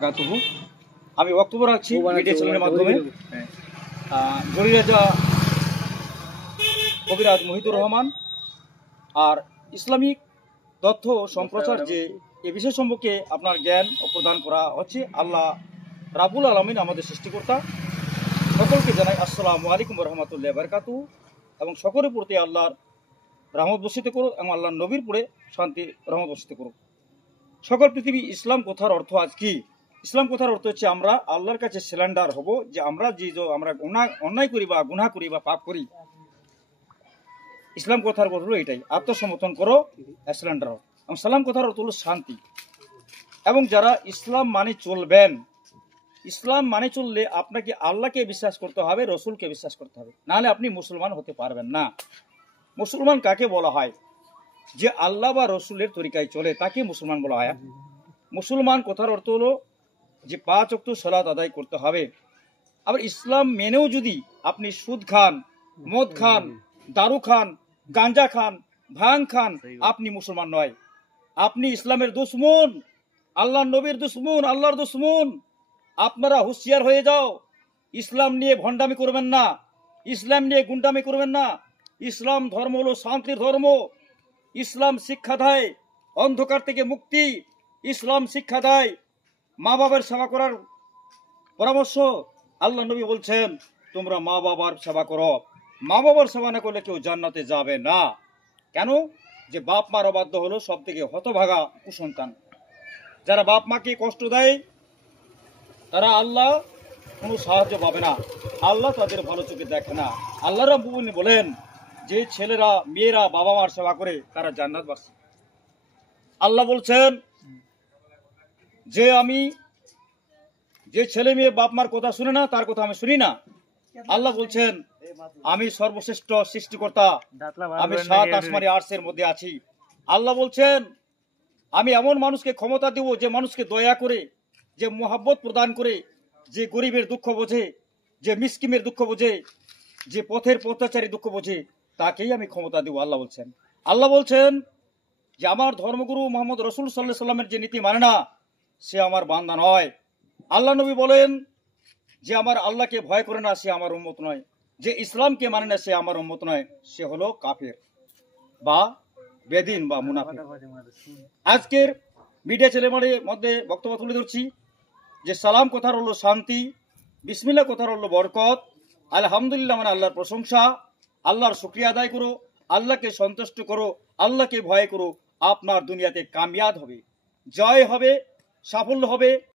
তবু আমি বক্তব্য রাখছি মিডিয়া চ্যানেলের মাধ্যমে। গরিরাজা কবিরাজ মহিদুর রহমান আর ইসলামিক তথ্য সম্প্রচার যে এ বিষয় সম্পর্কে আপনার জ্ঞান ও প্রদান করা হচ্ছে। আল্লাহ রাব্বুল আলামিন আমাদের সৃষ্টিকর্তা, সকলকে জানাই আসসালামু আলাইকুম রহমতুল্লাহ বারকাতু, এবং সকলের প্রতি আল্লাহর রহমত বর্ষিত করুক এবং আল্লাহর নবীর পরে শান্তি রহমত বর্ষিত করুক। সকল পৃথিবী ইসলাম কথার অর্থ আজ কি? ইসলাম কথার অর্থ হচ্ছে আমরা আল্লাহর কাছে সিলিন্ডার হব, যে আমরা আমরা অন্যায় করি বা গুনাহ করি বা পাপ করি, ইসলাম কথার অর্থ হলো এটাই, আত্মসমর্থন করো, সিলিন্ডার হও। এবং সালাম কথার অর্থ হলো শান্তি। এবং যারা ইসলাম মানে চলবেন, ইসলাম মানে চললে আপনাকে আল্লাহকে বিশ্বাস করতে হবে, রসুলকে বিশ্বাস করতে হবে, নাহলে আপনি মুসলমান হতে পারবেন না। মুসলমান কাকে বলা হয়? যে আল্লাহ বা রসুলের তরিকায় চলে তাকে মুসলমান বলা হয়। মুসলমান কথার অর্থ হলো যে 5 ওয়াক্ত সালাত আদায় করতে হবে। আবার ইসলাম মেনেও যদি আপনি সুদ খান, মদ খান, দারু খান, গাঞ্জা খান, ভাং খান, আপনি মুসলমান নয়। আপনি ইসলামের দুশ্মন, আল্লাহর নবীর দুশ্মন, আল্লাহর দুশ্মন। আপনারা হুঁশিয়ার হয়ে যাও। ইসলাম নিয়ে ভণ্ডামি করবেন না, ইসলাম নিয়ে গুন্ডামি করবেন না। ইসলাম ধর্ম হলো শান্তির ধর্ম। ইসলাম শিক্ষা দেয় অন্ধকার থেকে মুক্তি। ইসলাম শিক্ষা দেয় মা বাবার সেবা করার পরামর্শ। আল্লাহ নবী বলছেন তোমরা মা বাবার সেবা করো। মা বাবার সেবা না করলে কেউ জান্নাতে যাবে না। কেন? যে বাপ মার অবাধ্য হলো সব থেকে হতভাগা কুসন্তান। যারা বাপ মাকে কষ্ট দেয় তারা আল্লাহ কোনো সাহায্য পাবে না, আল্লাহ তাদের ভালো চোখে দেখে না। আল্লাহ রাব্বুল বলেন যে ছেলেরা মেয়েরা বাবা মার সেবা করে তারা জান্নাতবাসী। আল্লাহ বলছেন যে ছেলে মেয়ে বাপ মার কথা শুনে না তার কথা আমি শুনি না। আল্লাহ বলছেন আমি সর্বশ্রেষ্ঠ সৃষ্টিকর্তা, আমি 7 আসমানি আরশের মধ্যে আছি। আল্লাহ বলছেন আমি এমন মানুষকে ক্ষমতা দেব যে মানুষকে দয়া করে, যে মোহাব্বত প্রদান করে, যে গরিবের দুঃখ বোঝে, যে মিসকিনের দুঃখ বোঝে, যে পথের পথচারী দুঃখ বোঝে, তাকেই আমি ক্ষমতা দেব। আল্লাহ বলছেন যে আমার ধর্মগুরু মোহাম্মদ রসুল সাল্লাল্লাহু আলাইহি সাল্লামের যে নীতি মানে না সে আমার বান্দা নয়। আল্লাহ নবী বলেন যে আমার আল্লাহকে ভয় করে না সে আমার উম্মত নয়, যে ইসলামকে মানে না সে আমার উম্মত নয়, সে হলো কাফের বা বেদিন বা মুনাফিক। আজকের মিডিয়া চ্যানেলের মধ্যে বক্তব্য তুলে ধরছি যে সালাম কথার হলো শান্তি, বিসমিল্লাহ কথার হলো বরকত, আলহামদুলিল্লাহ মানে আল্লাহর প্রশংসা। আল্লাহর শুকরিয়া আদায় করো, আল্লাহকে সন্তুষ্ট করো, আল্লাহকে ভয় করো। আপনার দুনিয়াতে কামিয়াব হবে, জয় হবে, সাফল্য হবে।